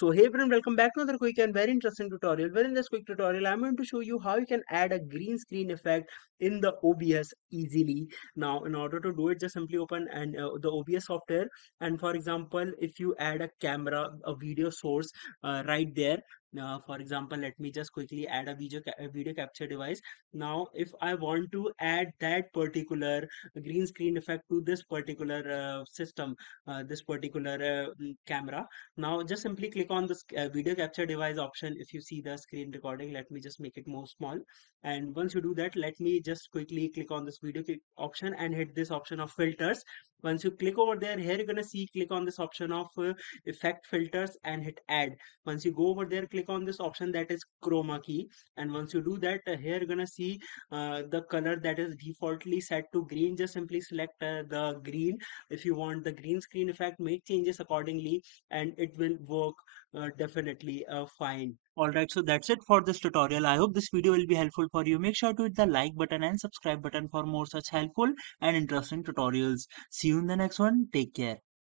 So hey everyone, welcome back to another quick and very interesting tutorial. Where in this quick tutorial, I'm going to show you how you can add a green screen effect in the OBS easily. Now, in order to do it, just simply open the OBS software. And for example, if you add a camera, a video source right there. For example, let me just quickly add a video capture device. Now, if I want to add that particular green screen effect to this particular system, this particular camera, now just simply click on this video capture device option. If you see the screen recording, let me just make it more small. And once you do that, let me just quickly click on this option and hit this option of filters. Once you click over there, here you're gonna see click on this option of effect filters and hit add. Once you go over there, click on this option that is chroma key. And once you do that, here you're gonna see the color that is defaultly set to green. Just simply select the green. If you want the green screen effect, make changes accordingly and it will work definitely fine. Alright, so that's it for this tutorial. I hope this video will be helpful for you. Make sure to hit the like button and subscribe button for more such helpful and interesting tutorials. See you in the next one. Take care.